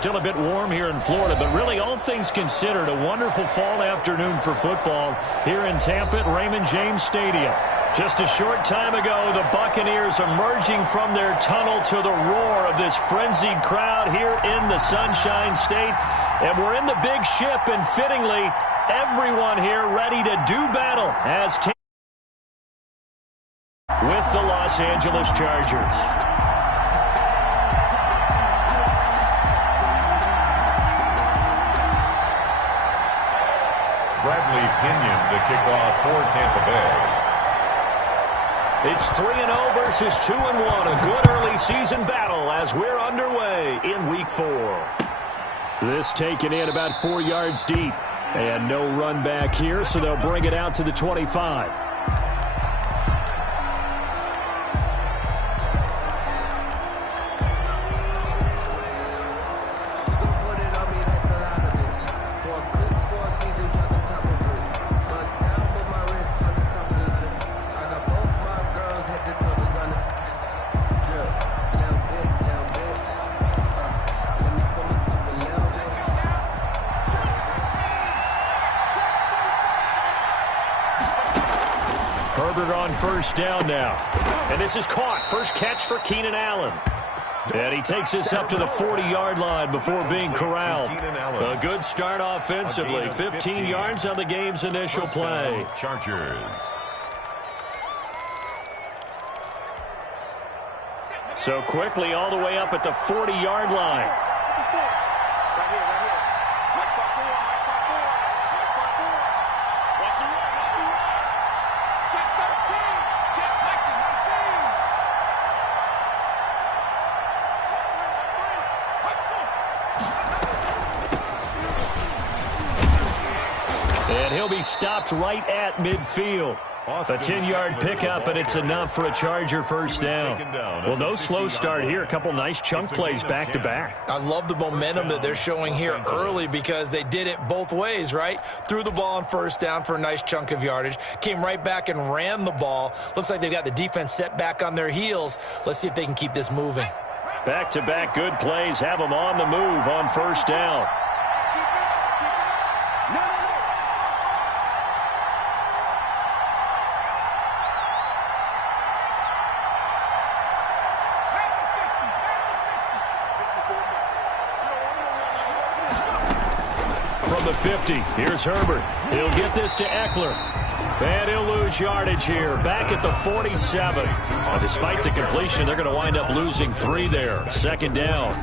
still a bit warm here in Florida, but really all things considered, a wonderful fall afternoon for football here in Tampa at Raymond James Stadium. Just a short time ago, the Buccaneers emerging from their tunnel to the roar of this frenzied crowd here in the Sunshine State. And we're in the big ship, and fittingly, everyone here ready to do battle as with the Los Angeles Chargers. Bradley Pinion to kick off for Tampa Bay. It's 3-0 versus 2-1. A good early season battle as we're underway in Week 4. This taken in about 4 yards deep. And no run back here, so they'll bring it out to the 25. First down now. And this is caught. First catch for Keenan Allen. And he takes this up to the 40-yard line before being corralled. A good start offensively. 15 yards on the game's initial play. Chargers. So quickly all the way up at the 40-yard line. And he'll be stopped right at midfield. A 10-yard pickup, and it's enough for a Charger first down. Well, no slow start here. A couple nice chunk plays back-to-back. I love the momentum that they're showing here early because they did it both ways, right? Threw the ball on first down for a nice chunk of yardage. Came right back and ran the ball. Looks like they've got the defense set back on their heels. Let's see if they can keep this moving. Back-to-back good plays have them on the move on first down. From the 50, here's Herbert. He'll get this to Eckler. And he'll lose yardage here. Back at the 47. Despite the completion, they're going to wind up losing 3 there. Second down.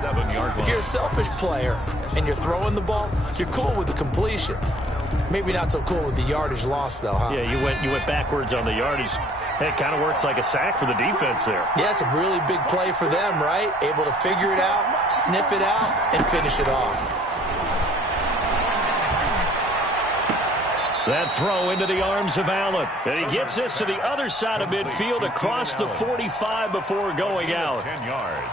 If you're a selfish player and you're throwing the ball, you're cool with the completion. Maybe not so cool with the yardage loss, though, huh? Yeah, you went backwards on the yardage. It kind of works like a sack for the defense there. Yeah, it's a really big play for them, right? Able to figure it out, sniff it out, and finish it off. That throw into the arms of Allen. And he gets this to the other side of midfield across the 45 before going out. 10 yards.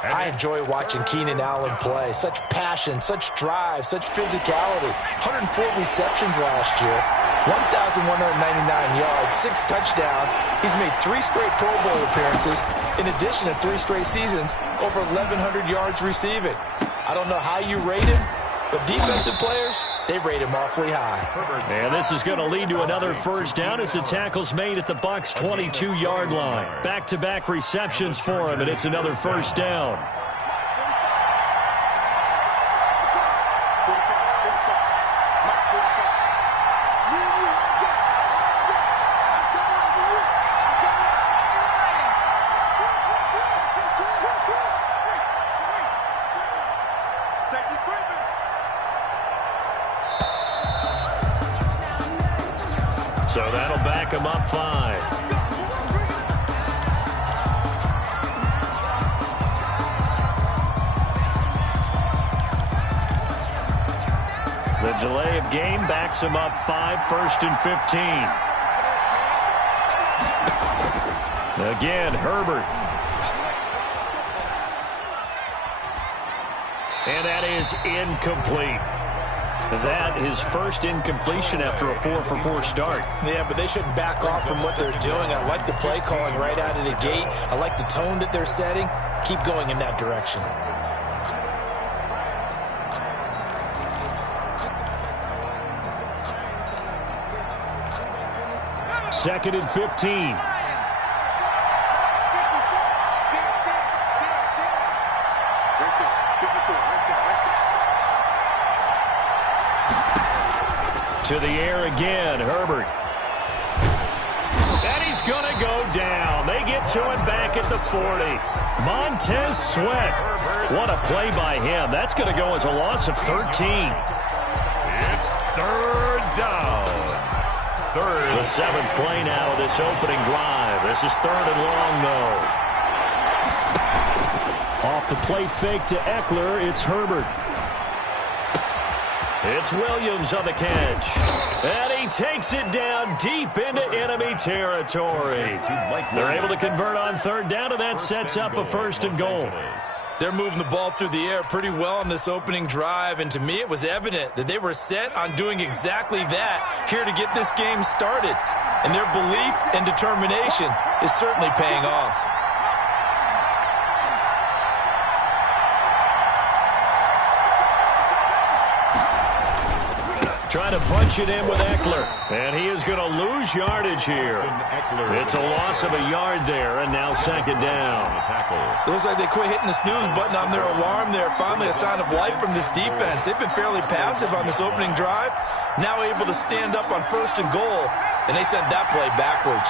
I enjoy watching Keenan Allen play. Such passion, such drive, such physicality. 104 receptions last year, 1,199 yards, 6 touchdowns. He's made 3 straight Pro Bowl appearances, in addition to 3 straight seasons, over 1,100 yards receiving. I don't know how you rate him, but defensive players, they rate him awfully high. And this is going to lead to another first down as the tackle's made at the Bucs' 22-yard line. Back-to-back receptions for him, and it's another first down. So that'll back him up 5. The delay of game backs him up 5, 1st and 15. Again, Herbert. And that is incomplete. That is first incompletion after a 4-for-4 start. Yeah, but they shouldn't back off from what they're doing. I like the play calling right out of the gate. I like the tone that they're setting. Keep going in that direction. 2nd and 15. To the air again, Herbert. And he's going to go down. They get to him back at the 40. Montez Sweat. What a play by him. That's going to go as a loss of 13. It's third down. The 7th play now of this opening drive. This is 3rd and long, though. Off the play fake to Eckler, it's Herbert. It's Williams on the catch. And he takes it down deep into enemy territory. They're able to convert on 3rd down, and that sets up a 1st and goal. They're moving the ball through the air pretty well on this opening drive, and to me it was evident that they were set on doing exactly that here to get this game started. And their belief and determination is certainly paying off. Trying to punch it in with Eckler. And he is going to lose yardage here. It's a loss of a yard there, and now 2nd down. It looks like they quit hitting the snooze button on their alarm there. Finally a sign of life from this defense. They've been fairly passive on this opening drive. Now able to stand up on 1st and goal, and they sent that play backwards.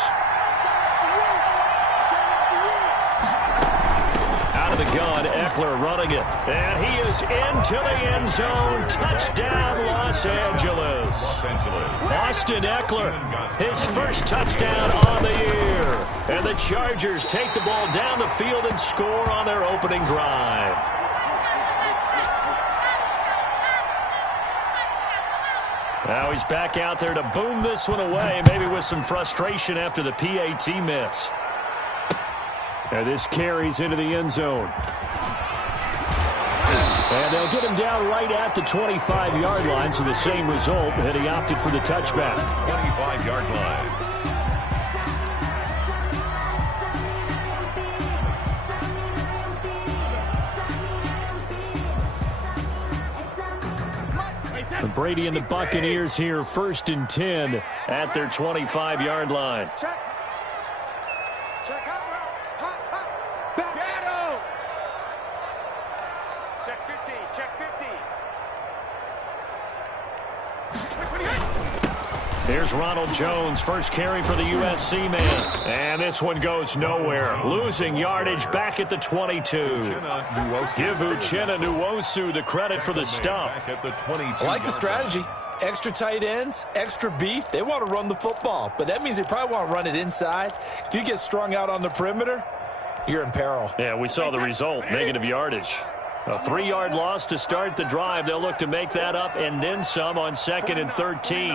The gun, Eckler running it, and he is into the end zone. Touchdown, Los Angeles. Austin Eckler, his first touchdown on the year. And the Chargers take the ball down the field and score on their opening drive. Now he's back out there to boom this one away, maybe with some frustration after the PAT miss. And this carries into the end zone. And they'll get him down right at the 25-yard line, so the same result, and he opted for the touchback. 25-yard line. And Brady and the Buccaneers here, 1st and 10 at their 25-yard line. Here's Ronald Jones, first carry for the USC man. And this one goes nowhere. Losing yardage back at the 22. Give Uchenna Nwosu the credit for the stuff. I like the strategy. Extra tight ends, extra beef. They want to run the football, but that means they probably want to run it inside. If you get strung out on the perimeter, you're in peril. Yeah, we saw the result, negative yardage. A 3-yard loss to start the drive. They'll look to make that up and then some on 2nd and 13.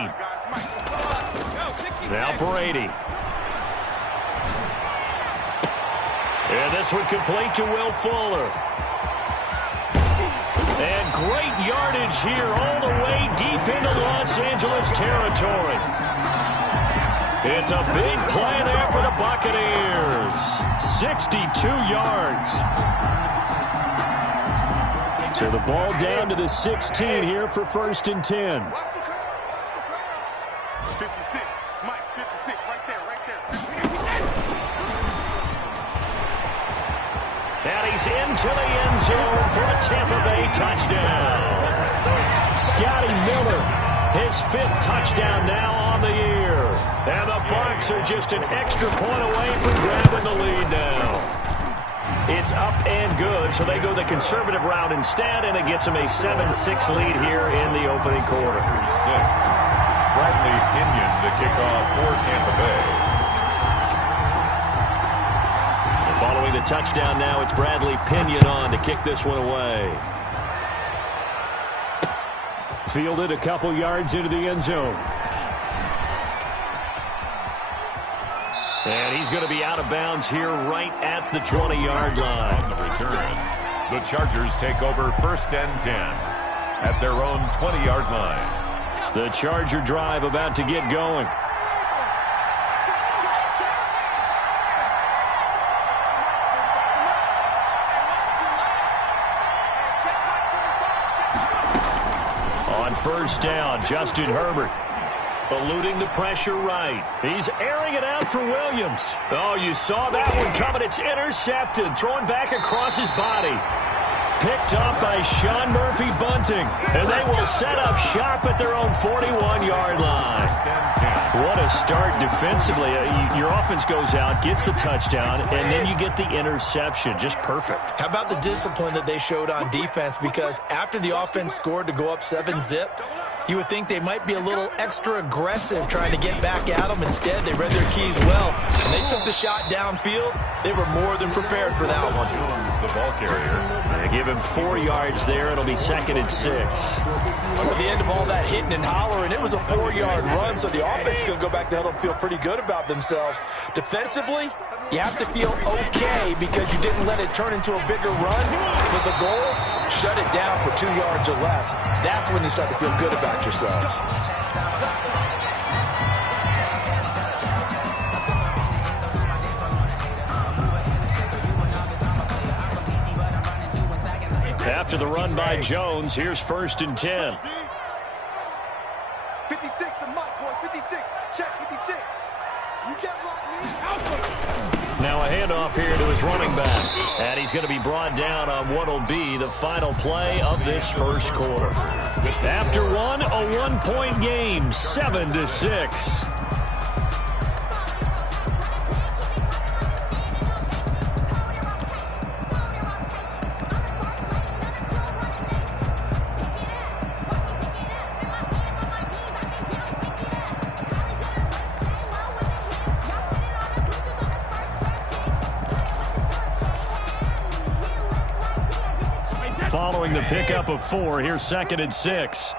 Now Brady. And this one complete to Will Fuller. And great yardage here all the way deep into Los Angeles territory. It's a big play there for the Buccaneers. 62 yards. So the ball down to the 16 here for 1st and 10. 56, Mike, 56, right there. And he's into the end zone for a Tampa Bay touchdown. Scotty Miller, his 5th touchdown now on the year. And the Bucs are just an extra point away from grabbing the lead now. It's up and good, so they go the conservative route instead, and it gets them a 7-6 lead here in the opening quarter. 6. Bradley Pinion, the kickoff for Tampa Bay. And following the touchdown now, it's Bradley Pinion on to kick this one away. Fielded a couple yards into the end zone. And he's going to be out of bounds here right at the 20-yard line. On the return, the Chargers take over 1st and 10 at their own 20-yard line. The Charger drive about to get going. On 1st down, Justin Herbert. eluding the pressure right. He's airing it out for Williams. Oh, you saw that one coming. It's intercepted. Throwing back across his body. Picked up by Sean Murphy Bunting. And they will set up shop at their own 41-yard line. What a start defensively. Your offense goes out, gets the touchdown, and then you get the interception. Just perfect. How about the discipline that they showed on defense? Because after the offense scored to go up 7-zip, you would think they might be a little extra aggressive trying to get back at them. Instead, they read their keys well. When they took the shot downfield, they were more than prepared for that one. The ball carrier. They give him 4 yards there. It'll be 2nd and 6. At the end of all that hitting and hollering, it was a 4-yard run, so the offense is going to go back to huddle and feel pretty good about themselves. Defensively, you have to feel okay because you didn't let it turn into a bigger run. With the goal, shut it down for 2 yards or less. That's when you start to feel good about yourselves. After the run by Jones, here's 1st and 10. 56 to Mike, boys. 56. Check 56. You get locked in. Now a handoff here to his running back. And he's going to be brought down on what will be the final play of this first quarter. After one, a 1-point game, 7-6. Following the pickup of 4, here's 2nd and 6.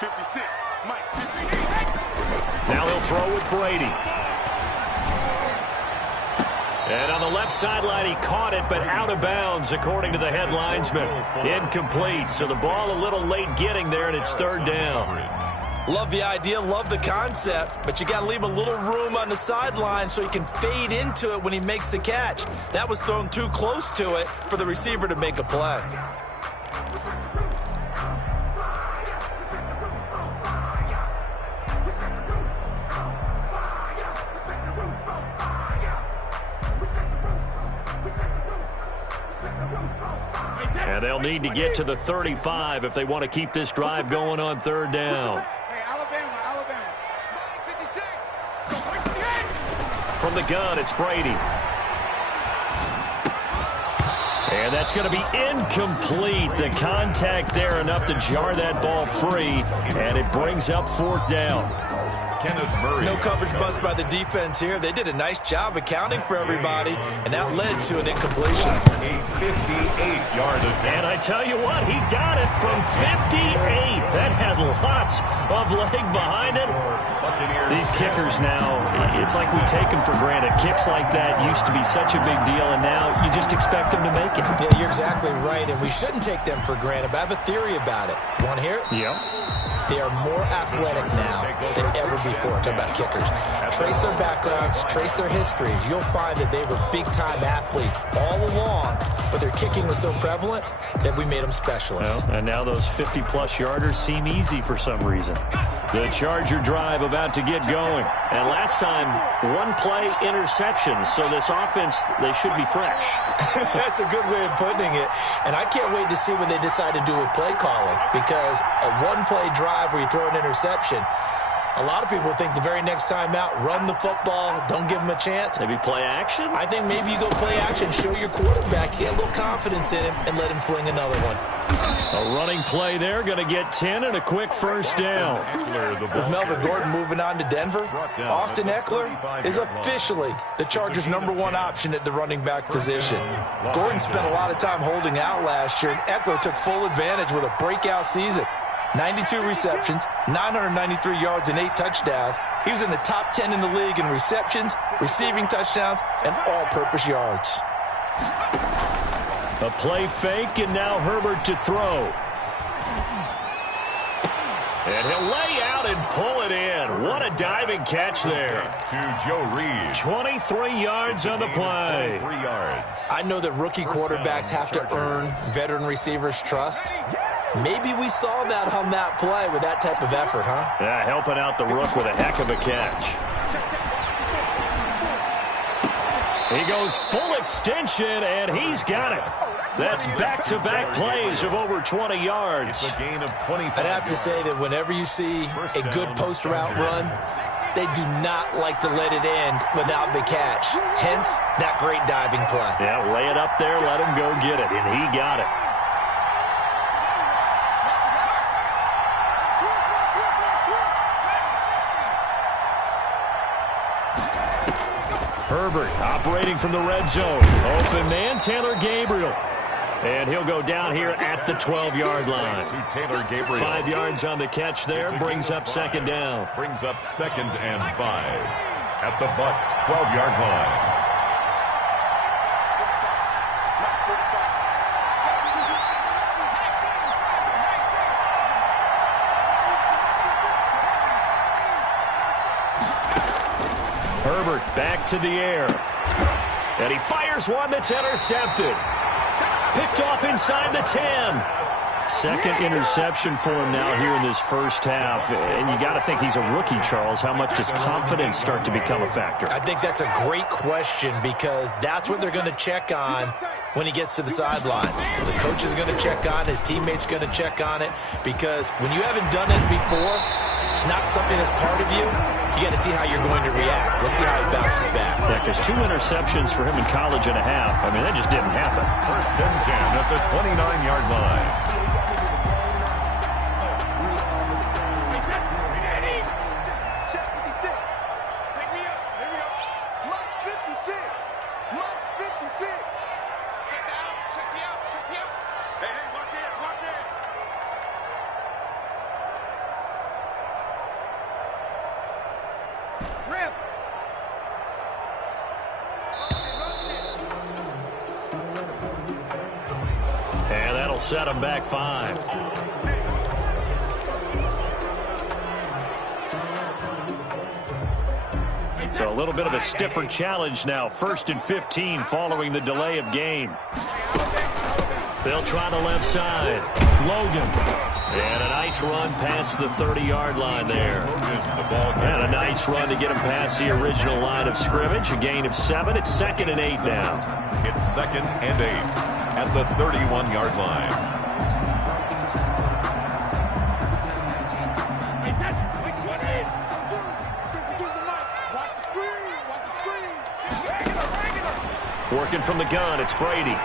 56. Mike, 58. Now he'll throw with Brady. And on the left sideline, he caught it, but out of bounds, according to the head linesman. Incomplete, so the ball a little late getting there, and it's 3rd down. Love the idea, love the concept, but you got to leave a little room on the sideline so he can fade into it when he makes the catch. That was thrown too close to it for the receiver to make a play. And they'll need to get to the 35 if they want to keep this drive going on 3rd down. From the gun, it's Brady. And that's going to be incomplete. The contact there enough to jar that ball free, and it brings up 4th down. Kenneth Murray. No coverage bust by the defense here. They did a nice job accounting for everybody, and that led to an incompletion. A 58-yard attempt. And I tell you what, he got it from 58. That had lots of leg behind it. These kickers now, it's like we take them for granted. Kicks like that used to be such a big deal, and now you just expect them to make it. Yeah, you're exactly right, and we shouldn't take them for granted, but I have a theory about it. Want to hear it? Yep. They are more athletic now than ever before. Talk about kickers. Trace their backgrounds, trace their histories. You'll find that they were big-time athletes all along, but their kicking was so prevalent that we made them specialists. Well, and now those 50-plus yarders seem easy for some reason. The Charger drive about to get going. And last time, 1-play interception. So this offense, they should be fresh. That's a good way of putting it. And I can't wait to see what they decide to do with play calling, because a 1-play drive where you throw an interception, a lot of people think the very next time out, run the football, don't give them a chance. Maybe play action? I think maybe you go play action, show your quarterback, get a little confidence in him, and let him fling another one. A running play there, going to get 10 and a quick 1st down. With Melvin Gordon moving on to Denver, Austin Eckler is officially the Chargers' #1 option at the running back position. Gordon spent a lot of time holding out last year, and Eckler took full advantage with a breakout season. 92 receptions, 993 yards, and 8 touchdowns. He was in the top 10 in the league in receptions, receiving touchdowns, and all-purpose yards. A play fake, and now Herbert to throw. And he'll lay out and pull it in. What a diving catch there. To Joe Reed. 23 yards on the play. 3 yards. I know that rookie quarterbacks have to earn veteran receivers' trust. Maybe we saw that on that play with that type of effort, huh? Yeah, helping out the rook with a heck of a catch. He goes full extension, and he's got it. That's back-to-back plays of over 20 yards. It's a gain of 25 I'd have to say that whenever you see a good post route run, they do not like to let it end without the catch. Hence, that great diving play. Yeah, lay it up there, let him go get it, and he got it. Herbert operating from the red zone. Open man, Taylor Gabriel. And he'll go down here at the 12-yard line. To Taylor Gabriel. 5 yards on the catch there. Brings up second down. Brings up 2nd and 5 at the Bucs 12-yard line. Herbert back to the air. And he fires one that's intercepted. Picked off inside the 10. Second interception for him now here in this first half. And you got to think he's a rookie, Charles. How much does confidence start to become a factor? I think that's a great question because that's what they're going to check on when he gets to the sidelines. The coach is going to check on, his teammates going to check on it, because when you haven't done it before, it's not something that's part of you. You got to see how you're going to react. Let's see how he bounces back. Yeah, because 2 interceptions for him in college and a half. I mean, that just didn't happen. 1st and 10 at the 29-yard line. And that'll set him back 5. So a little bit of a stiffer challenge now. 1st and 15 following the delay of game. They'll try the left side. Logan. And a nice run past the 30-yard line there. And a nice run to get him past the original line of scrimmage. A gain of 7. It's 2nd and 8 now. It's 2nd and 8 at the 31-yard line. Working from the gun, it's Brady.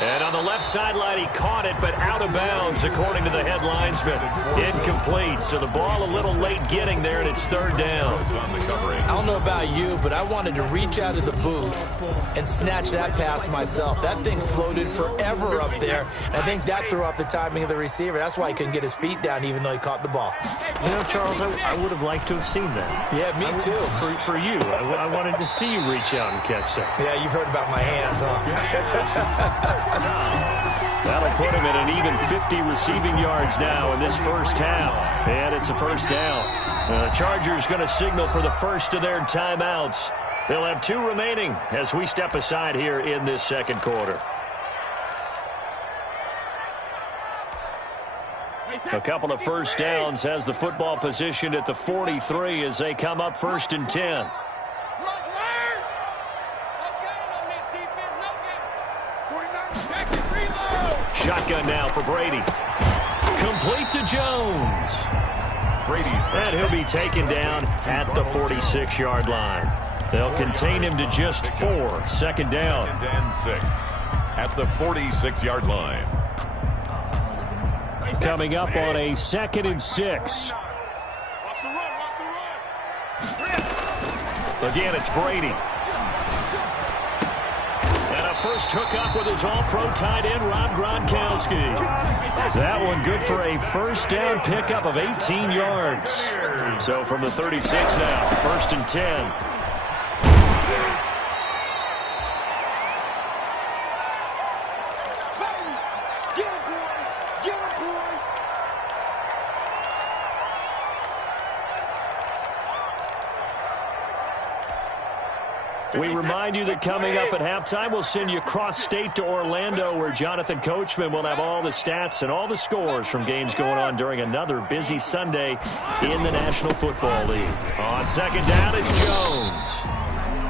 And on the left sideline, he caught it, but out of bounds, according to the head linesman. Incomplete, so the ball a little late getting there, and it's 3rd down. I don't know about you, but I wanted to reach out of the booth and snatch that pass myself. That thing floated forever up there, and I think that threw off the timing of the receiver. That's why he couldn't get his feet down, even though he caught the ball. You know, Charles, I would have liked to have seen that. Yeah, me too. For you, I wanted to see you reach out and catch that. Yeah, you've heard about my hands, huh? That'll put him at an even 50 receiving yards now in this first half. And it's a 1st down. The Chargers going to signal for the first of their timeouts. They'll have 2 remaining as we step aside here in this 2nd quarter. A couple of 1st downs has the football positioned at the 43 as they come up 1st and 10. Shotgun now for Brady. Complete to Jones. And he'll be taken down at the 46-yard line. They'll contain him to just 4. 2nd down. 2nd and 6 at the 46-yard line. Coming up on a 2nd and 6. Again, it's Brady. And a first hookup with his all-pro tight end, Rob Gronkowski. That one good for a 1st down pickup of 18 yards. So from the 36 now, 1st and 10. We remind you that coming up at halftime, we'll send you cross-state to Orlando, where Jonathan Coachman will have all the stats and all the scores from games going on during another busy Sunday in the National Football League. On second down, it's Jones.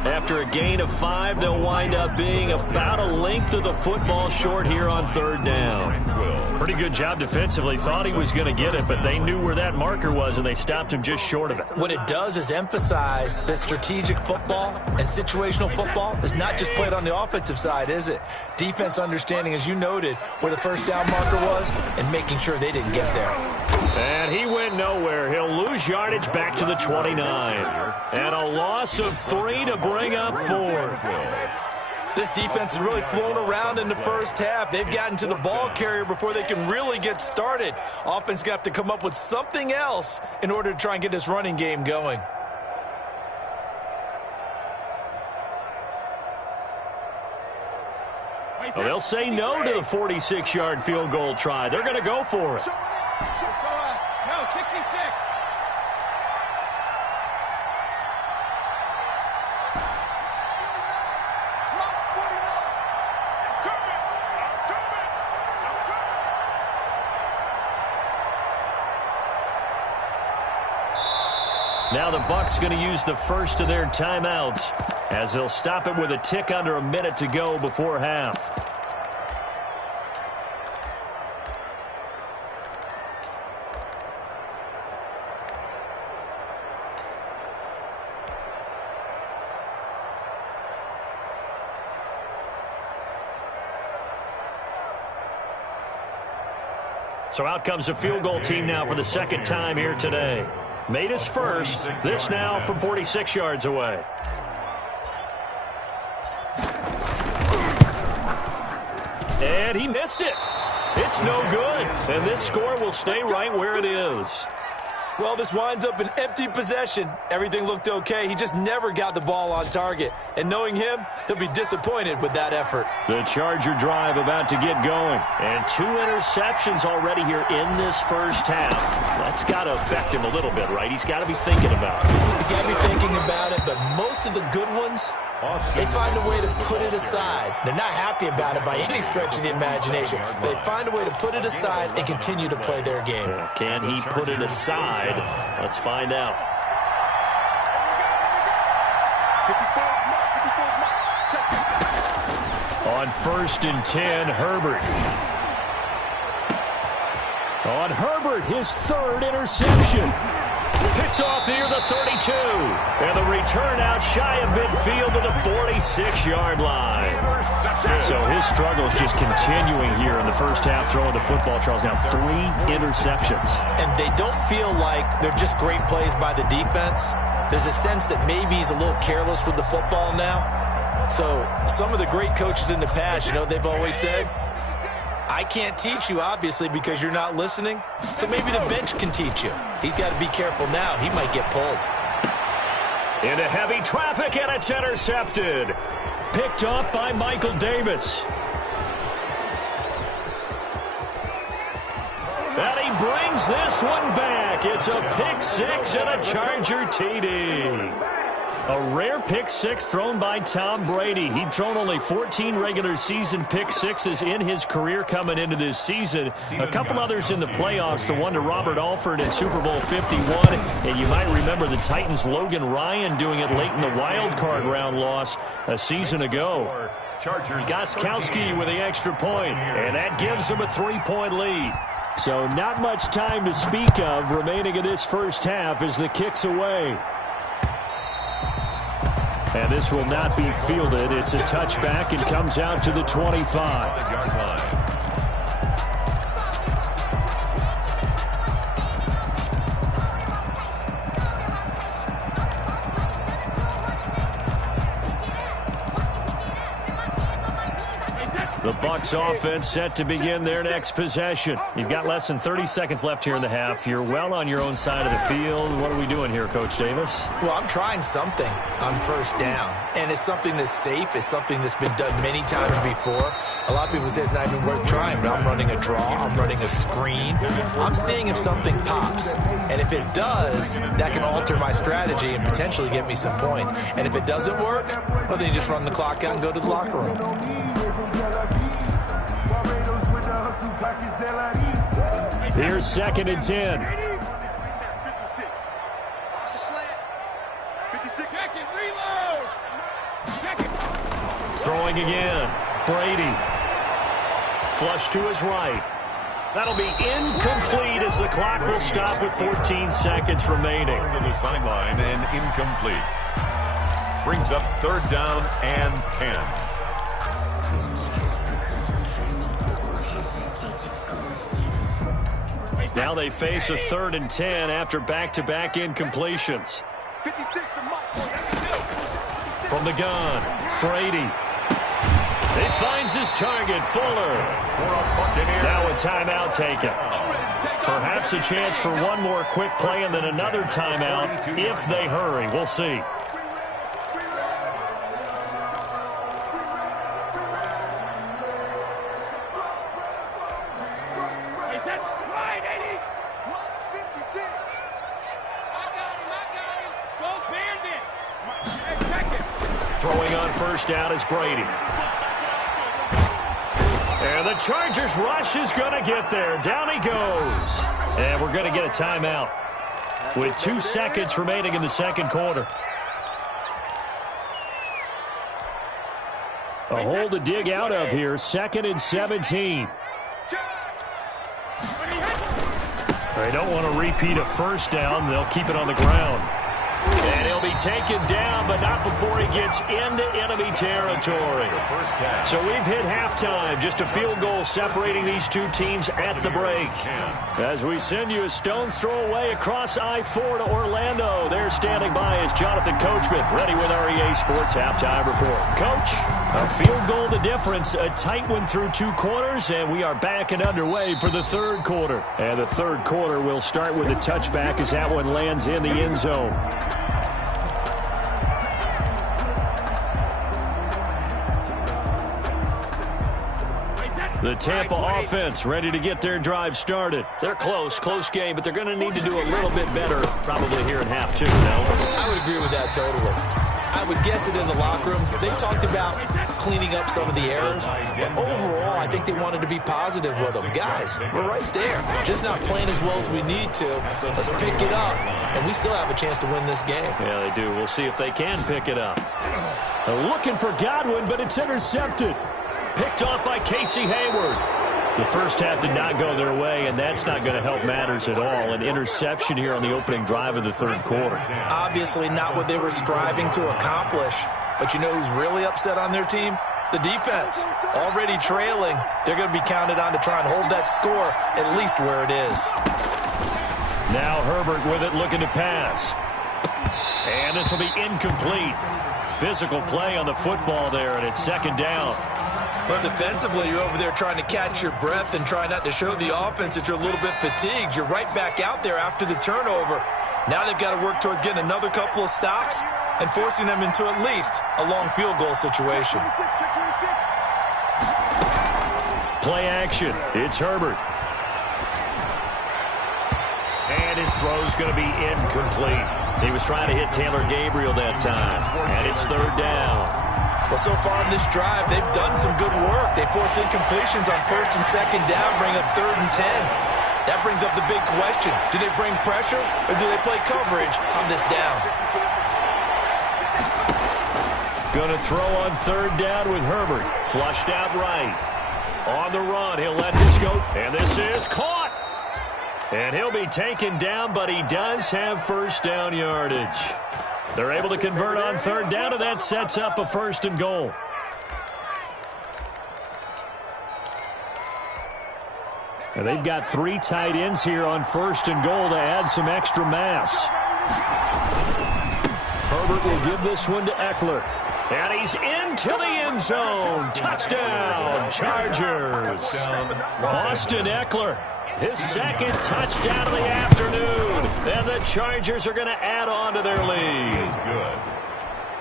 After a gain of 5, they'll wind up being about a length of the football short here on third down. Pretty good job defensively. Thought he was going to get it, but they knew where that marker was, and they stopped him just short of it. What it does is emphasize that strategic football and situational football is not just played on the offensive side, is it? Defense understanding, as you noted, where the first down marker was and making sure they didn't get there. And he went nowhere. He'll lose yardage back to the 29. And a loss of 3 to bring up 4. This defense has really flown around in the first half. They've gotten to the ball carrier before they can really get started. Offense going to have to come up with something else in order to try and get this running game going. Well, they'll say no to the 46-yard field goal try. They're going to go for it. No, 66. Now the Bucs going to use the first of their timeouts as they'll stop it with a tick under a minute to go before half. So out comes a field goal team now for the second time here today. Made his first. This now from 46 yards away. And he missed it. It's no good. And this score will stay right where it is. Well, this winds up an empty possession. Everything looked okay. He just never got the ball on target. And knowing him, he'll be disappointed with that effort. The Charger drive about to get going. And 2 interceptions already here in this first half. That's got to affect him a little bit, right? He's got to be thinking about it. He's got to be thinking about it, but most of the good ones, they find a way to put it aside. They're not happy about it by any stretch of the imagination. They find a way to put it aside and continue to play their game. Can he put it aside? Let's find out. On 1st and 10, Herbert. On Herbert, his 3rd interception. Picked off near the 32. And the return out shy of midfield to the 46-yard line. So his struggles just continuing here in the first half throwing the football, Charles. Now 3 interceptions. And they don't feel like they're just great plays by the defense. There's a sense that maybe he's a little careless with the football now. So some of the great coaches in the past, you know, they've always said, I can't teach you, obviously, because you're not listening. So maybe the bench can teach you. He's got to be careful now. He might get pulled. Into heavy traffic, and it's intercepted. Picked off by Michael Davis. And he brings this one back. It's a pick 6 and a Charger TD. A rare pick 6 thrown by Tom Brady. He'd thrown only 14 regular season pick 6s in his career coming into this season. A couple others in the playoffs, the one to Robert Alford in Super Bowl 51. And you might remember the Titans' Logan Ryan doing it late in the wild card round loss a season ago. Gostkowski with the extra point, and that gives him a 3-point lead. So not much time to speak of remaining in this first half as the kick's away. And this will not be fielded. It's a touchback and comes out to the 25-yard line. The Bucs offense set to begin their next possession. You've got less than 30 seconds left here in the half. You're well on your own side of the field. What are we doing here, Coach Davis? Well, I'm trying something on first down, and it's something that's safe. It's something that's been done many times before. A lot of people say it's not even worth trying, but I'm running a draw. I'm running a screen. I'm seeing if something pops, and if it does, that can alter my strategy and potentially get me some points. And if it doesn't work, well, then you just run the clock out and go to the locker room. Here's 2nd and 10. 56. Watch the slant. 56. Second, reload. Second. Throwing again. Brady. Flush to his right. That'll be incomplete as the clock will stop with 14 seconds remaining. To the sideline and incomplete. Brings up 3rd down and 10. Now they face a 3rd and 10 after back-to-back incompletions. 56 to Mike. From the gun, Brady. He finds his target, Fuller. Now a timeout taken. Perhaps a chance for one more quick play and then another timeout if they hurry. We'll see. Throwing on first down is Brady. And the Chargers rush is going to get there. Down he goes. And we're going to get a timeout with 2 seconds remaining in the second quarter. A hole to dig out of here. 2nd and 17. They don't want to repeat a first down. They'll keep it on the ground. And he'll be taken down, but not before he gets into enemy territory. So we've hit halftime. Just a field goal separating these two teams at the break. As we send you a stone's throw away across I-4 to Orlando. There standing by is Jonathan Coachman, ready with our EA Sports Halftime Report. Coach, a field goal the difference. A tight one through 2 quarters, and we are back and underway for the 3rd quarter. And the 3rd quarter will start with a touchback as that one lands in the end zone. The Tampa offense ready to get their drive started. They're close game, but they're going to need to do a little bit better probably here in half 2, no? I would agree with that totally. I would guess it in the locker room. They talked about cleaning up some of the errors, but overall, I think they wanted to be positive with them. Guys, we're right there. Just not playing as well as we need to. Let's pick it up, and we still have a chance to win this game. Yeah, they do. We'll see if they can pick it up. They're looking for Godwin, but it's intercepted. Picked off by Casey Hayward. The first half did not go their way, and that's not going to help matters at all. An interception here on the opening drive of the 3rd quarter. Obviously not what they were striving to accomplish. But you know who's really upset on their team? The defense. Already trailing. They're going to be counted on to try and hold that score at least where it is. Now Herbert with it, looking to pass. And this will be incomplete. Physical play on the football there, and it's 2nd down. But defensively, you're over there trying to catch your breath and try not to show the offense that you're a little bit fatigued. You're right back out there after the turnover. Now they've got to work towards getting another couple of stops and forcing them into at least a long field goal situation. Play action. It's Herbert. And his throw's going to be incomplete. He was trying to hit Taylor Gabriel that time. And it's 3rd down. Well, so far in this drive, they've done some good work. They force incompletions on 1st and 2nd down, bring up 3rd and 10. That brings up the big question. Do they bring pressure, or do they play coverage on this down? Going to throw on 3rd down with Herbert. Flushed out right. On the run, he'll let this go. And this is caught. And he'll be taken down, but he does have first down yardage. They're able to convert on 3rd down, and that sets up a 1st and goal. And they've got 3 tight ends here on 1st and goal to add some extra mass. Herbert will give this one to Eckler. And he's into the end zone. Touchdown, Chargers. Austin Eckler, his second touchdown of the afternoon. And the Chargers are going to add on to their lead. Good.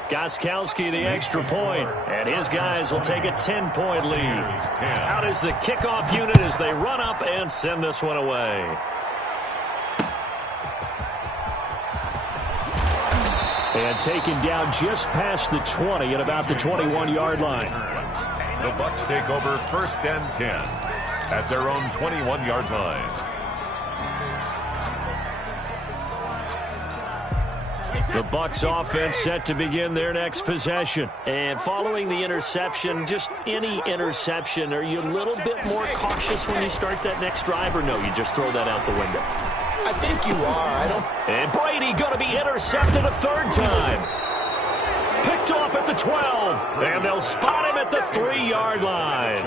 Gostkowski the extra point, and his guys will take a 10-point lead. Out is the kickoff unit as they run up and send this one away. And taken down just past the 20 at about the 21-yard line. The Bucs take over 1st and 10 at their own 21-yard line. The Bucs offense set to begin their next possession. And following the interception, just any interception, are you a little bit more cautious when you start that next drive, or no, you just throw that out the window? I think you are. And Brady going to be intercepted a third time. Picked off at the 12. And they'll spot him at the 3-yard line.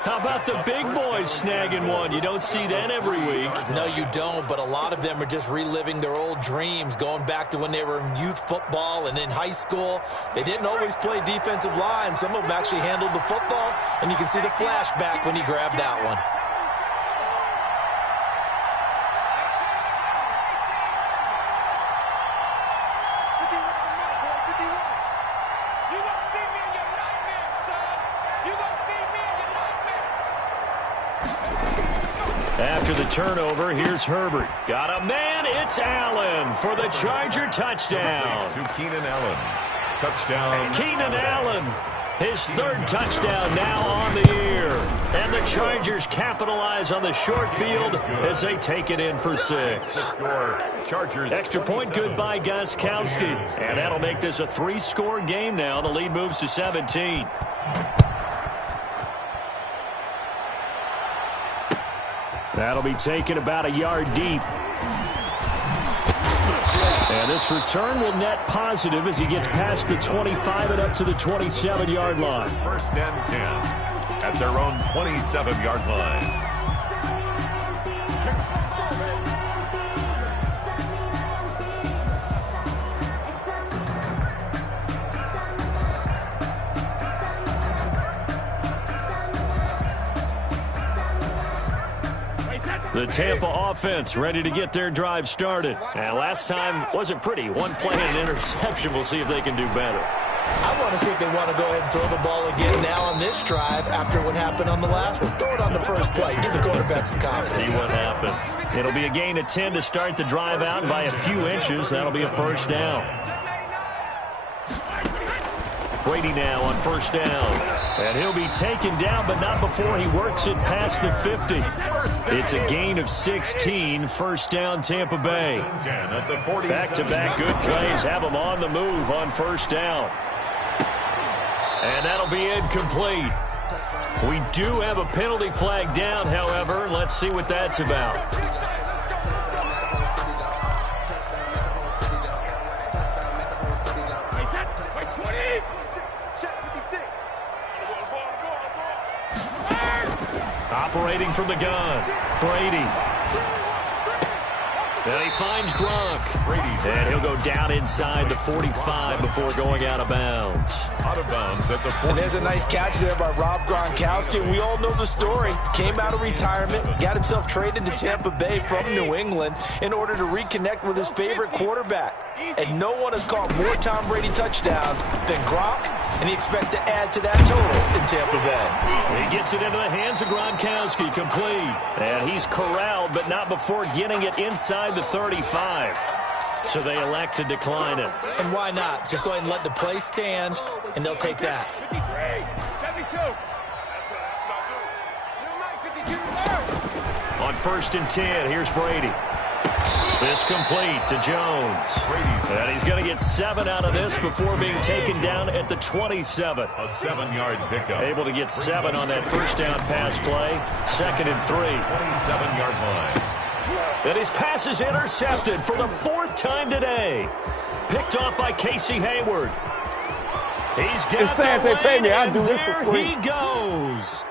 How about the big boys snagging one? You don't see that every week. No, you don't, but a lot of them are just reliving their old dreams, going back to when they were in youth football and in high school. They didn't always play defensive line. Some of them actually handled the football, and you can see the flashback when he grabbed that one. After the turnover, here's Herbert. Got a man, it's Allen for the Charger touchdown. To Keenan Allen. Touchdown. Keenan Allen, his third touchdown now on the year. And the Chargers capitalize on the short field as they take it in for 6. Chargers. Extra point good by Gostkowski. And that'll make this a 3-score game now. The lead moves to 17. That'll be taken about a yard deep. And this return will net positive as he gets past the 25 and up to the 27-yard line. 1st and 10 at their own 27-yard line. The Tampa offense ready to get their drive started. And last time wasn't pretty. One play and an interception. We'll see if they can do better. I want to see if they want to go ahead and throw the ball again now on this drive after what happened on the last one. Throw it on the first play. Give the quarterback some confidence. See what happens. It'll be a gain of 10 to start the drive out, and by a few inches, that'll be a first down. Brady now on first down. And he'll be taken down, but not before he works it past the 50. It's a gain of 16, first down Tampa Bay. Back-to-back good plays have them on the move on first down. And that'll be incomplete. We do have a penalty flag down, however. Let's see what that's about. Operating from the gun, Brady. And he finds Gronk. And he'll go down inside the 45 before going out of bounds. Out of bounds at the 40. And there's a nice catch there by Rob Gronkowski. We all know the story. Came out of retirement, got himself traded to Tampa Bay from New England in order to reconnect with his favorite quarterback. And no one has caught more Tom Brady touchdowns than Gronk, and he expects to add to that total in Tampa Bay. He gets it into the hands of Gronkowski, complete. And he's corralled, but not before getting it inside the 35. So they elect to decline it. And why not? Just go ahead and let the play stand, and they'll take that. On 1st and 10, here's Brady. This complete to Jones. And he's going to get 7 out of this before being taken down at the 27. A 7-yard pickup. Able to get 7 on that first down pass play. 2nd and 3. 27-yard line. And his pass is intercepted for the 4th time today. Picked off by Casey Hayward. He's got the lane, and there he goes.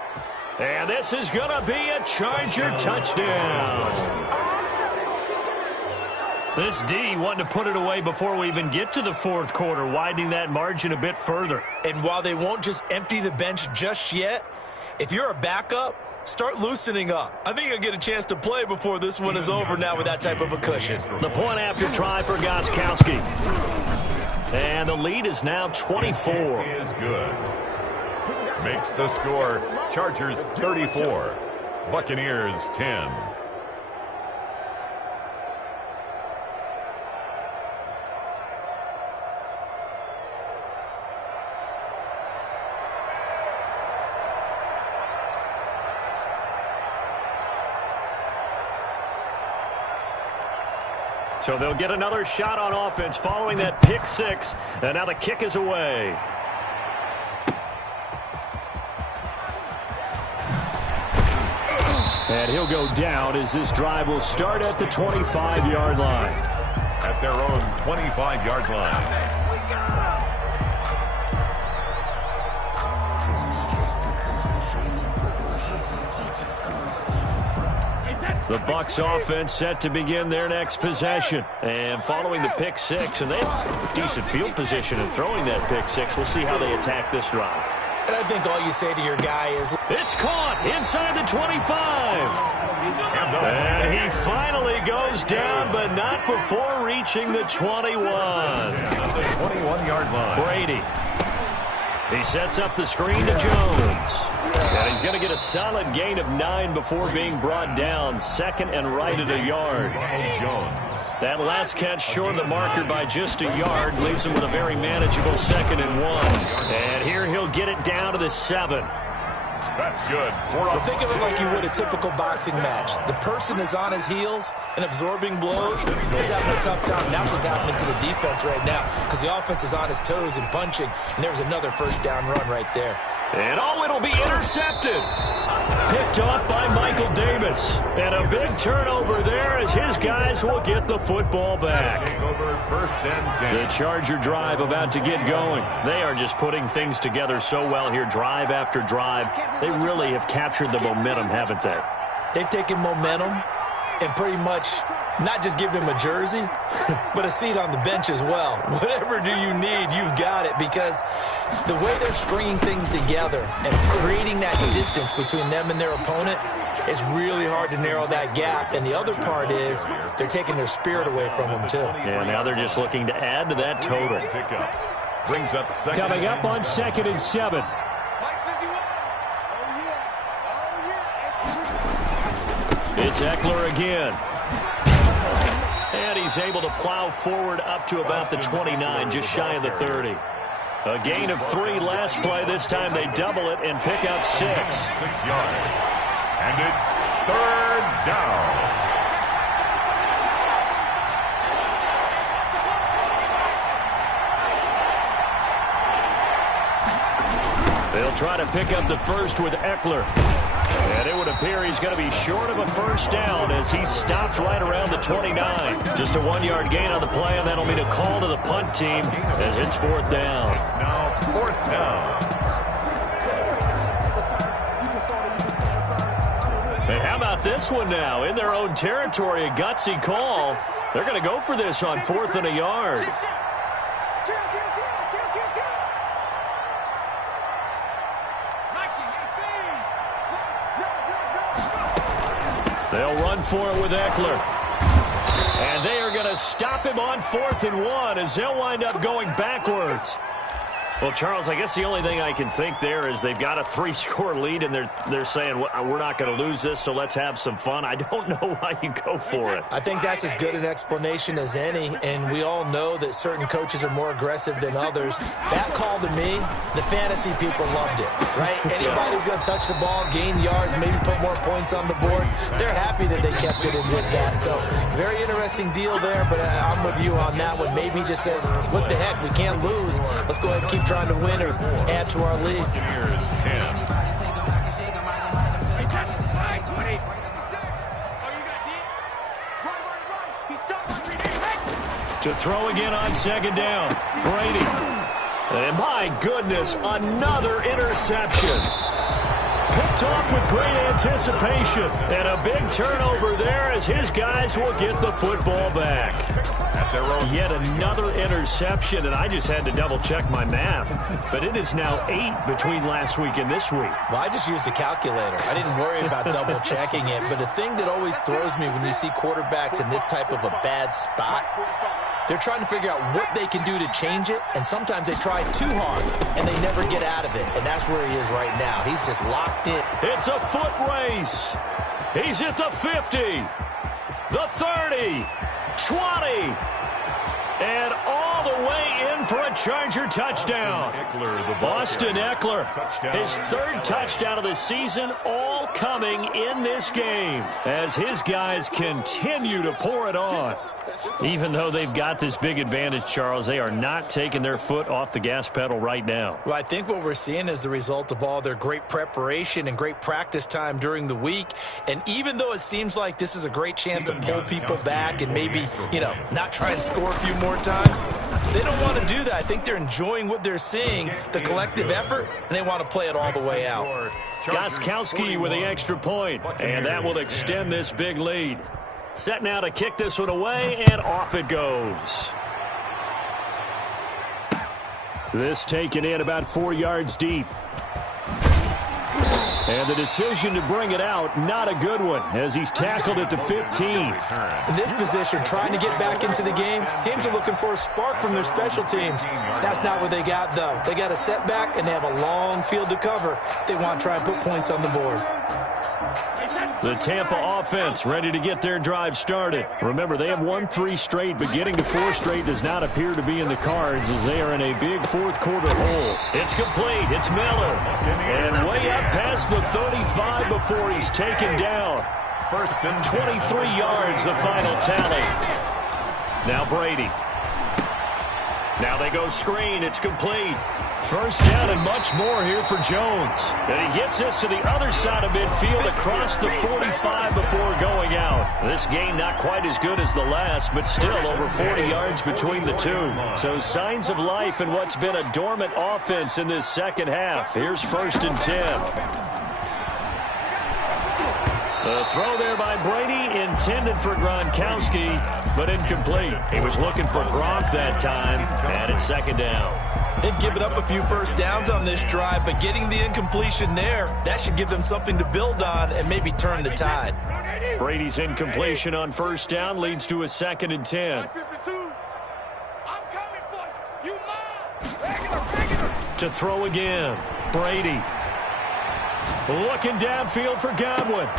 And this is going to be a Charger touchdown. This D wanting to put it away before we even get to the fourth quarter, widening that margin a bit further. And while they won't just empty the bench just yet, if you're a backup, start loosening up. I think you'll get a chance to play before this one is over now with that type of a cushion. The point after try for Gostkowski. And the lead is now 24. Is good. Makes the score Chargers 34, Buccaneers 10. So they'll get another shot on offense following that pick six. And now the kick is away. And he'll go down as this drive will start at the 25-yard line. At their own 25-yard line. The Bucs offense set to begin their next possession. And following the pick six, and they have decent field position in throwing that pick six. We'll see how they attack this drive. And I think all you say to your guy is, it's caught inside the 25. And he finally goes down, but not before reaching the 21. The 21-yard line. Brady. He sets up the screen to Jones. And he's going to get a solid gain of 9 before being brought down. Second and right at a yard. Jones. That last catch short of the marker by just a yard leaves him with a very manageable 2nd and 1. And here he'll get it down to the 7. That's good. Well, think of it like you would a typical boxing match. The person is on his heels and absorbing blows is having a tough time. That's what's happening to the defense right now because the offense is on his toes and punching. And there's another first down run right there. And it'll be intercepted. Picked off by Michael Davis. And a big turnover there as his guys will get the football back. First and 10. The Charger drive about to get going. They are just putting things together so well here, drive after drive. They really have captured the momentum, haven't they? They've taken momentum and pretty much not just give him a jersey, but a seat on the bench as well. Whatever do you need, you've got it, because the way they're stringing things together and creating that distance between them and their opponent, it's really hard to narrow that gap. And the other part is they're taking their spirit away from them, too. Yeah, now they're just looking to add to that total. Brings up second. Coming up on 2nd and 7. It's Eckler again. And he's able to plow forward up to about the 29, just shy of the 30. A gain of 3 last play. This time they double it and pick up 6. 6 yards. And it's 3rd down. They'll try to pick up the first with Eckler. And it would appear he's going to be short of a first down as he stopped right around the 29. Just a 1-yard gain on the play, and that'll mean a call to the punt team as it's 4th down. It's now 4th down. And how about this one now? In their own territory, a gutsy call. They're going to go for this on 4th and a yard. They'll run for it with Eckler. And they are going to stop him on 4th and 1 as they'll wind up going backwards. Well, Charles, I guess the only thing I can think there is they've got a 3-score lead, and they're saying, we're not going to lose this, so let's have some fun. I don't know why you go for it. I think that's as good an explanation as any, and we all know that certain coaches are more aggressive than others. That call to me, the fantasy people loved it, right? Anybody's going to touch the ball, gain yards, maybe put more points on the board. They're happy that they kept it and did that. So, very interesting deal there, but I'm with you on that one. Maybe he just says, what the heck, we can't lose. Let's go ahead and keep trying to win or add to our lead. Buccaneers 10. To throw again on 2nd down. Brady. And my goodness, another interception. Picked off with great anticipation. And a big turnover there as his guys will get the football back. at their own. Yet another interception, and I just had to double-check my math. But it is now 8 between last week and this week. Well, I just used a calculator. I didn't worry about double-checking it. But the thing that always throws me when you see quarterbacks in this type of a bad spot, they're trying to figure out what they can do to change it, and sometimes they try too hard, and they never get out of it. And that's where he is right now. He's just locked in. It's a foot race. He's at the 50, the 30, 20, and all the way in for a Charger touchdown. Austin Eckler, his third touchdown of the season, all coming in this game as his guys continue to pour it on. Even though they've got this big advantage, Charles, they are not taking their foot off the gas pedal right now. Well, I think what we're seeing is the result of all their great preparation and great practice time during the week. And even though it seems like this is a great chance to pull people back and maybe, not try and score a few more times, they don't want to do that. I think they're enjoying what they're seeing, the collective effort, and they want to play it all the way out. Gostkowski with the extra point, and that will extend this big lead. Set now to kick this one away, and off it goes. This taken in about 4 yards deep. And the decision to bring it out, not a good one, as he's tackled at the 15. In this position, trying to get back into the game, teams are looking for a spark from their special teams. That's not what they got, though. They got a setback, and they have a long field to cover if they want to try and put points on the board. The Tampa offense ready to get their drive started. Remember, they have won 3 straight, but getting to 4 straight does not appear to be in the cards as they are in a big fourth quarter hole. It's complete. It's Miller. And way up past the 35 before he's taken down. First and 23 yards, the final tally. Now Brady. Now they go screen. It's complete. First down and much more here for Jones. And he gets this to the other side of midfield across the 45 before going out. This game not quite as good as the last, but still over 40 yards between the two. So signs of life in what's been a dormant offense in this second half. Here's first and 10. The throw there by Brady intended for Gronkowski, but incomplete. He was looking for Gronk that time, and it's second down. They've given up a few first downs on this drive, but getting the incompletion there, that should give them something to build on and maybe turn the tide. Brady's incompletion on first down leads to a second and 10. To throw again, Brady. Looking downfield for Godwin.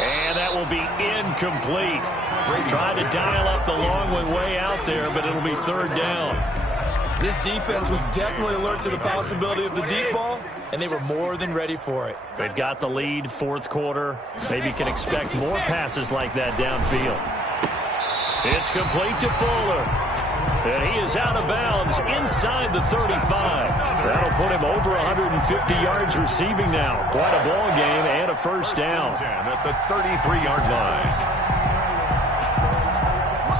And that will be incomplete. Trying to dial up the long one way out there, but it'll be third down. This defense was definitely alert to the possibility of the deep ball, and they were more than ready for it. They've got the lead, fourth quarter. Maybe can expect more passes like that downfield. It's complete to Fuller. And he is out of bounds inside the 35. That'll put him over 150 yards receiving now. Quite a ball game and a first down. At the 33-yard line.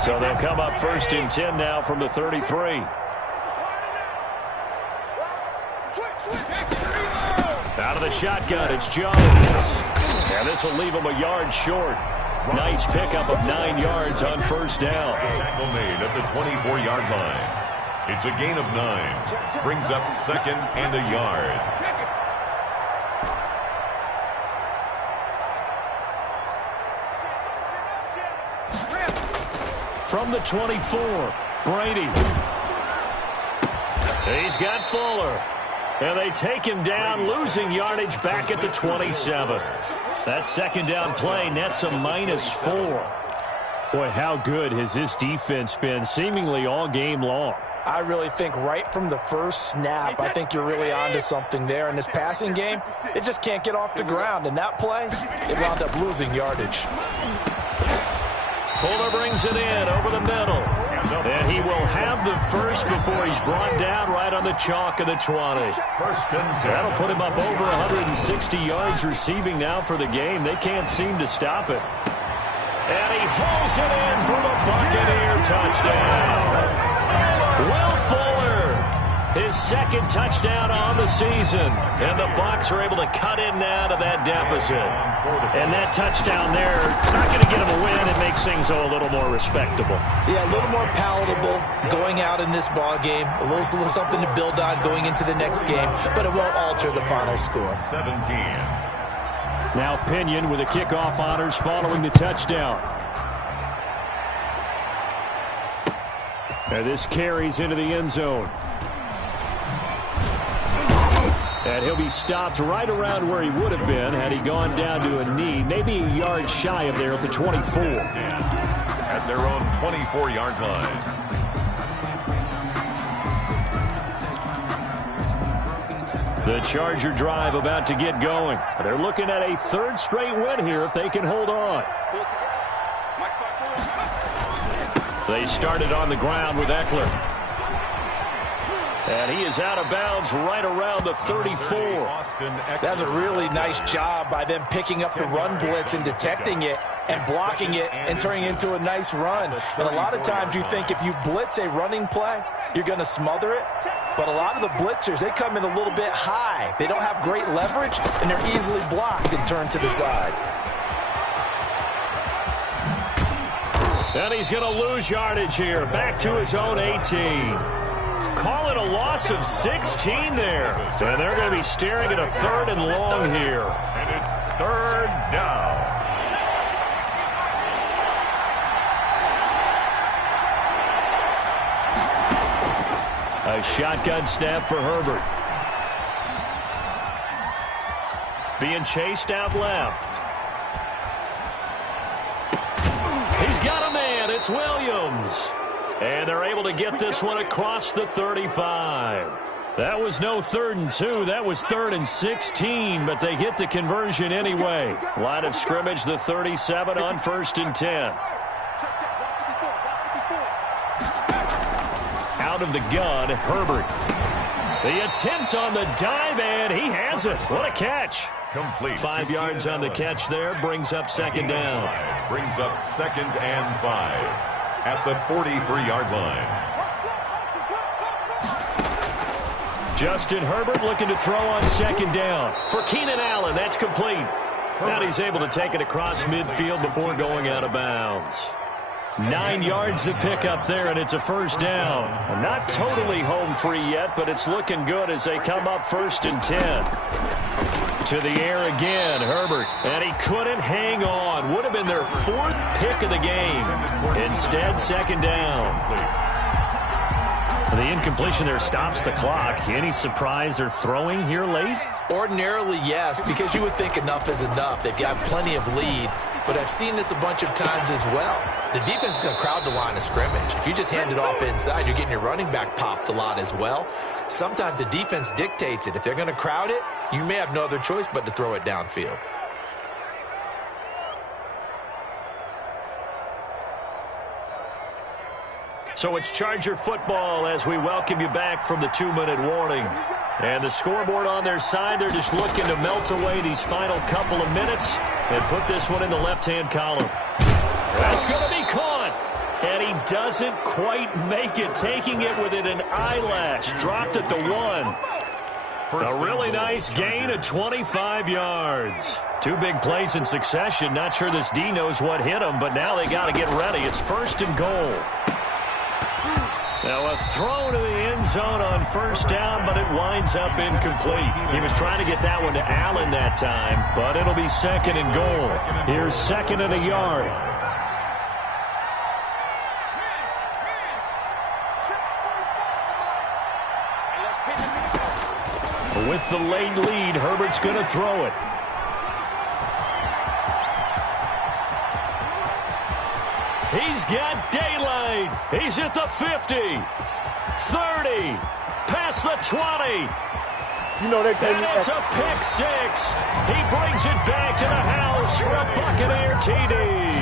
So they'll come up first and 10 now from the 33. Out of the shotgun, it's Jones. And this will leave him a yard short. Nice pickup of 9 yards on first down. Tackle made at the 24-yard line. It's a gain of 9. Brings up second and a yard. From the 24, Brady. He's got Fuller. And they take him down, losing yardage back at the 27. That second down play nets a -4. Boy, how good has this defense been seemingly all game long? I really think right from the first snap, I think you're really onto something there. In this passing game, it just can't get off the ground. In that play, it wound up losing yardage. Fuller brings it in over the middle. And he will have the first before he's brought down right on the chalk of the 20. First and 10. That'll put him up over 160 yards receiving now for the game. They can't seem to stop it. And he hauls it in for the Buccaneer touchdown. Will Fuller, His second touchdown on the season. And the Bucs are able to cut in now to that deficit. And that touchdown there, it's not going to get him a win. It makes things a little more respectable. Yeah, a little more palatable going out in this ball game. A little something to build on going into the next game, but it won't alter the final score. 17. Now Pinion with the kickoff honors following the touchdown. And this carries into the end zone. And he'll be stopped right around where he would have been had he gone down to a knee, maybe a yard shy of there at the 24. At their own 24-yard line. The Charger drive about to get going. They're looking at a third straight win here if they can hold on. They started on the ground with Eckler. And he is out of bounds right around the 34. That's a really nice job by them picking up the run blitz and detecting it and blocking it and turning it into a nice run. And a lot of times you think if you blitz a running play, you're going to smother it. But a lot of the blitzers, they come in a little bit high. They don't have great leverage, and they're easily blocked and turned to the side. And he's going to lose yardage here. Back to his own 18. Call it a loss of 16 there. And they're going to be staring at a third and long here. And it's third down. A shotgun snap for Herbert. Being chased out left. He's got a man. It's Williams. And they're able to get this one across the 35. That was no 3rd and 2. That was 3rd and 16, but they get the conversion anyway. Line of scrimmage, the 37 on 1st and 10. Out of the gun, Herbert. The attempt on the dive, and he has it. What a catch. Complete. 5 yards on the catch there, brings up second down. Brings up 2nd and 5. At the 43-yard line. Justin Herbert looking to throw on second down. For Keenan Allen, that's complete. And he's able to take it across midfield before going out of bounds. 9 yards to pick up there, and it's a first down. Not totally home free yet, but it's looking good as they come up 1st and 10. To the air again, Herbert. And he couldn't hang on. Would have been their 4th pick of the game. Instead, second down. The incompletion there stops the clock. Any surprise they're throwing here late? Ordinarily, yes, because you would think enough is enough. They've got plenty of lead, but I've seen this a bunch of times as well. The defense is going to crowd the line of scrimmage. If you just hand it off inside, you're getting your running back popped a lot as well. Sometimes the defense dictates it. If they're going to crowd it, you may have no other choice but to throw it downfield. So it's Charger football as we welcome you back from the 2-minute warning. And the scoreboard on their side, they're just looking to melt away these final couple of minutes and put this one in the left-hand column. That's going to be caught. And he doesn't quite make it, taking it within an eyelash. Dropped at the 1. A really nice gain of 25 yards. 2 big plays in succession. Not sure this D knows what hit him, but now they got to get ready. It's 1st and goal. Now a throw to the end zone on 1st down, but it winds up incomplete. He was trying to get that one to Allen that time, but it'll be 2nd and goal. Here's 2nd and a yard. With the late lead, Herbert's going to throw it. He's got daylight. He's at the 50, 30, past the 20. You know, and it's a pick 6. He brings it back to the house for a Buccaneer TD.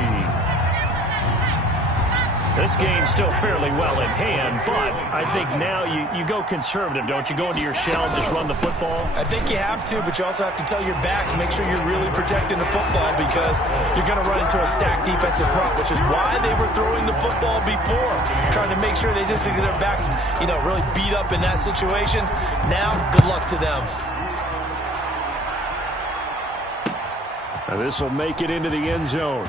This game's still fairly well in hand, but I think now you go conservative, don't you? Go into your shell and just run the football? I think you have to, but you also have to tell your backs, make sure you're really protecting the football because you're going to run into a stacked defensive front, which is why they were throwing the football before, trying trying to make sure they just get their backs, really beat up in that situation. Now, good luck to them. Now this will make it into the end zone.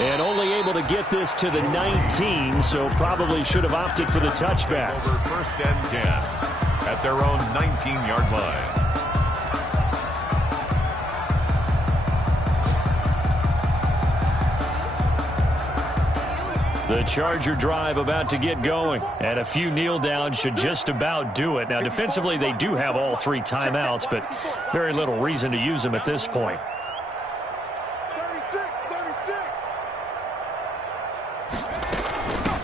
And only able to get this to the 19, so probably should have opted for the touchback. Over first and 10 at their own 19-yard line. The Charger drive about to get going, and a few kneel downs should just about do it. Now, defensively, they do have all 3 timeouts, but very little reason to use them at this point. 36.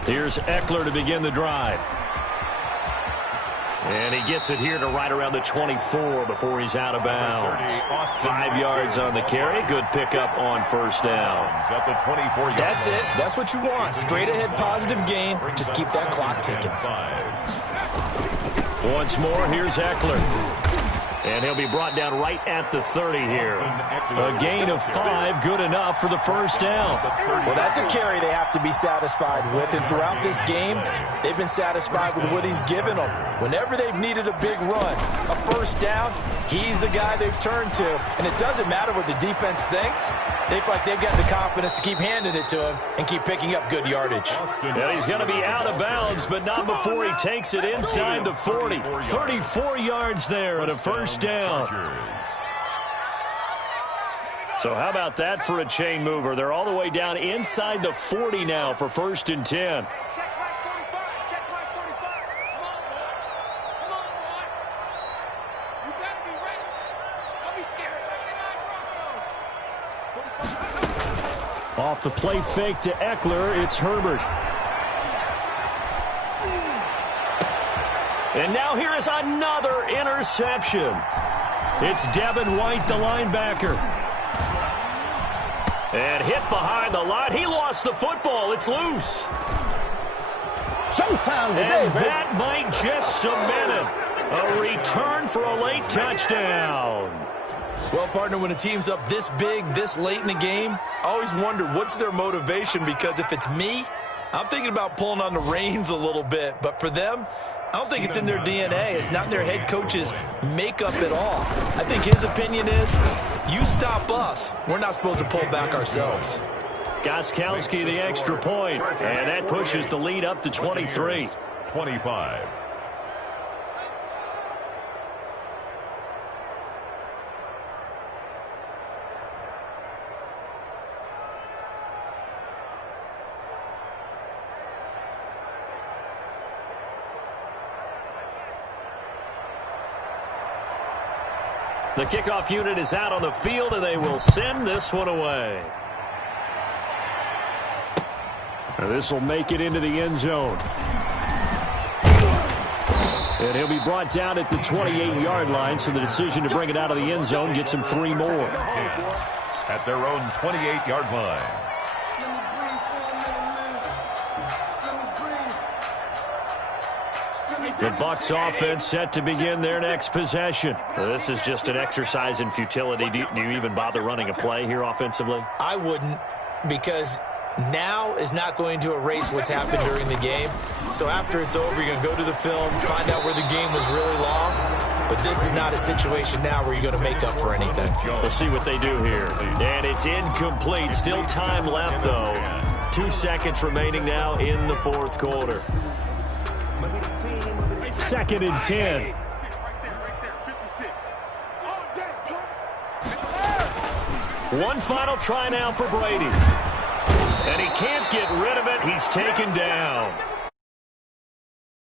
Here's Eckler to begin the drive. And he gets it here to right around the 24 before he's out of bounds. 5 yards on the carry. Good pickup on first down. At the 24-yard That's it. That's what you want. Straight ahead positive gain. Just keep that clock ticking. Once more, here's Eckler. And he'll be brought down right at the 30 here. A gain of 5, good enough for the first down. Well, that's a carry they have to be satisfied with. And throughout this game, they've been satisfied with what he's given them. Whenever they've needed a big run, a first down, he's the guy they've turned to. And it doesn't matter what the defense thinks. They feel like they've got the confidence to keep handing it to him and keep picking up good yardage. And he's going to be out of bounds, but not before he takes it inside the 40. 34 yards there at a first down. So how about that for a chain mover? They're all the way down inside the 40 now for first and 10. Off the play fake to Eckler, it's Herbert. And now here is another interception. It's Devin White, the linebacker. And hit behind the line. He lost the football. It's loose. Showtime today, and that might just cement it. A return for a late touchdown. Well, partner, when a team's up this big, this late in the game, I always wonder what's their motivation, because if it's me, I'm thinking about pulling on the reins a little bit. But for them, I don't think it's in their DNA. It's not in their head coach's makeup at all. I think his opinion is, you stop us, we're not supposed to pull back ourselves. Gostkowski the extra point, and that pushes the lead up to 23. 25. The kickoff unit is out on the field, and they will send this one away. This will make it into the end zone. And he'll be brought down at the 28-yard line, so the decision to bring it out of the end zone gets him 3 more. At their own 28-yard line. The Bucs offense set to begin their next possession. Well, this is just an exercise in futility. Do you even bother running a play here offensively? I wouldn't, because now is not going to erase what's happened during the game. So after it's over, you're going to go to the film, find out where the game was really lost. But this is not a situation now where you're going to make up for anything. We'll see what they do here. And it's incomplete. Still time left, though. 2 seconds remaining now in the fourth quarter. 2nd and 10. One final try now for Brady. And he can't get rid of it. He's taken down.